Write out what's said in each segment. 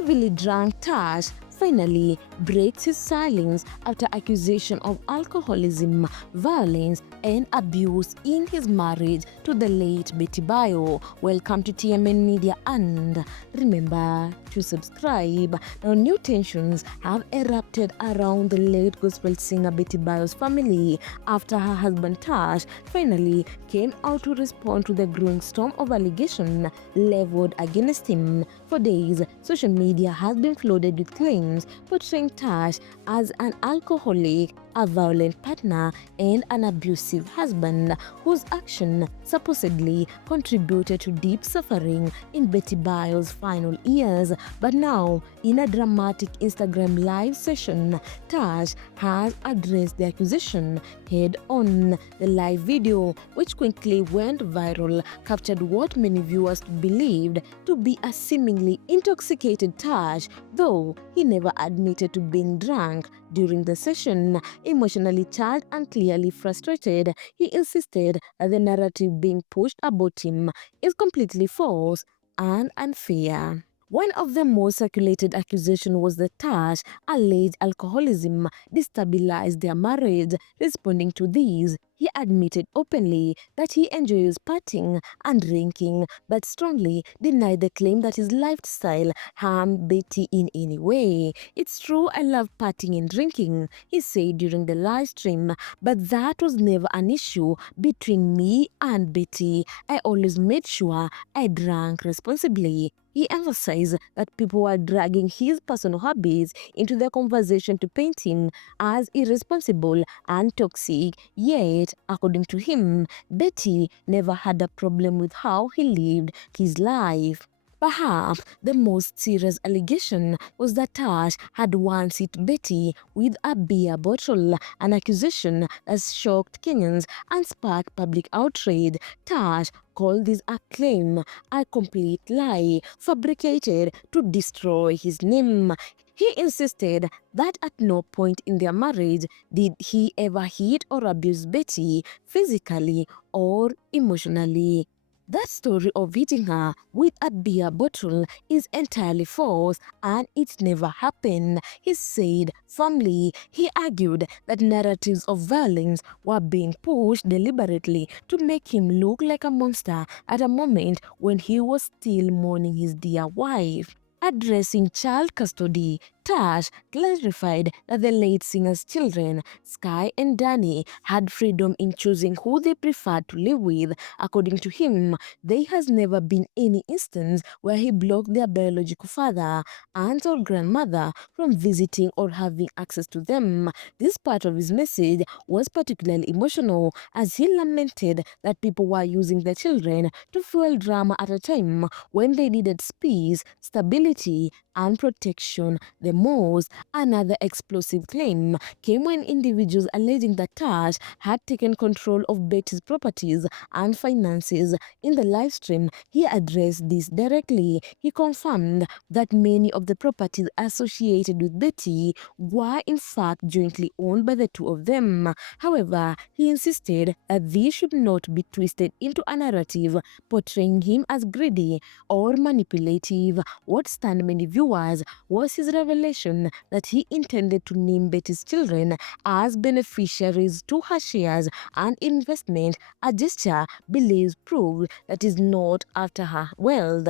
heavily drunk Tash finally breaks his silence after accusation of alcoholism, violence, and abuse in his marriage to the late Bayo. Welcome to TMN Media, and remember to subscribe. Now, new tensions have erupted around the late gospel singer Bayo's family after her husband Tash finally came out to respond to the growing storm of allegation leveled against him. For days, social media has been flooded with claims portraying Tash as an alcoholic, a violent partner, and an abusive husband whose action supposedly contributed to deep suffering in Bayo's final years. But now, in a dramatic Instagram live session, Tash has addressed the accusation head on. The live video, which quickly went viral, captured what many viewers believed to be a seemingly intoxicated Tash, though he never admitted to being drunk during the session. Emotionally charged and clearly frustrated, he insisted that the narrative being pushed about him is completely false and unfair. One of the most circulated accusations was that Tash alleged alcoholism destabilized their marriage. Responding to these, he admitted openly that he enjoys partying and drinking, but strongly denied the claim that his lifestyle harmed Betty in any way. "It's true I love partying and drinking," he said during the live stream, "but that was never an issue between me and Betty. I always made sure I drank responsibly." He emphasized that people were dragging his personal habits into the conversation to paint him as irresponsible and toxic. Yet, according to him, Betty never had a problem with how he lived his life. Perhaps the most serious allegation was that Tash had once hit Betty with a beer bottle, an accusation that shocked Kenyans and sparked public outrage. Tash called this a claim a complete lie, fabricated to destroy his name. He insisted that at no point in their marriage did he ever hit or abuse Betty physically or emotionally. That story of hitting her with a beer bottle is entirely false and it never happened, he said firmly. He argued that narratives of violence were being pushed deliberately to make him look like a monster at a moment when he was still mourning his dear wife. Addressing child custody, Tash clarified that the late singer's children, Sky and Danny, had freedom in choosing who they preferred to live with. According to him, there has never been any instance where he blocked their biological father, aunt or grandmother from visiting or having access to them. This part of his message was particularly emotional as he lamented that people were using their children to fuel drama at a time when they needed peace, stability, and protection the most. Another explosive claim came when individuals alleging that Tash had taken control of Betty's properties and finances. In the live stream, he addressed this directly. He confirmed that many of the properties associated with Betty were in fact jointly owned by the two of them. However, he insisted that these should not be twisted into a narrative portraying him as greedy or manipulative. What stunned many viewers was his revelation that he intended to name Betty's children as beneficiaries to her shares and investment, a gesture believes proved that is not after her wealth.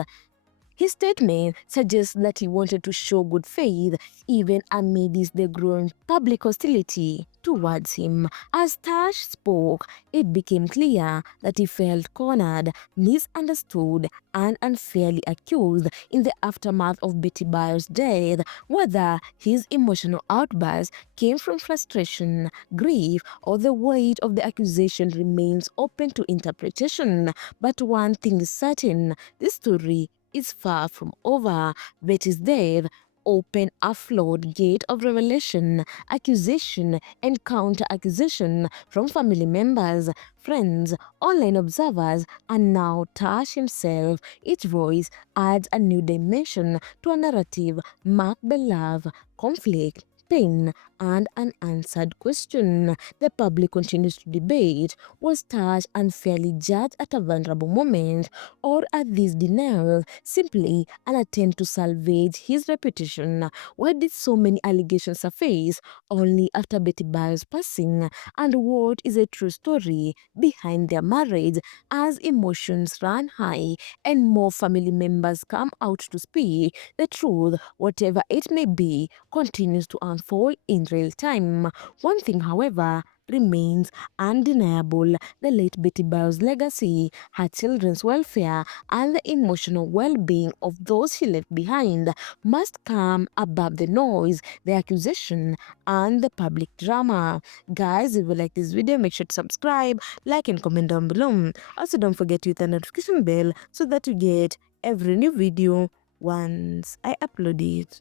His statement suggests that he wanted to show good faith even amidst the growing public hostility towards him. As Tash spoke, it became clear that he felt cornered, misunderstood, and unfairly accused in the aftermath of Bayo's death. Whether his emotional outburst came from frustration, grief, or the weight of the accusation remains open to interpretation. But one thing is certain, this story is far from over. Betty's death opened a floodgate of revelation, accusation, and counter-accusation from family members, friends, online observers, and now Tash himself. Each voice adds a new dimension to a narrative marked by love, conflict, pain and unanswered question. The public continues to debate, was Tash unfairly judged at a vulnerable moment, or are these denials simply an attempt to salvage his reputation? Why did so many allegations surface only after Betty Bayo's passing? And what is a true story behind their marriage as emotions run high and more family members come out to speak? The truth, whatever it may be, continues to unfold in real time. One thing, however, remains undeniable: the late Betty Bayo's legacy, her children's welfare, and the emotional well-being of those she left behind must come above the noise, the accusation, and the public drama. Guys, if you like this video, make sure to subscribe, like, and comment down below. Also, don't forget to hit the notification bell so that you get every new video once I upload it.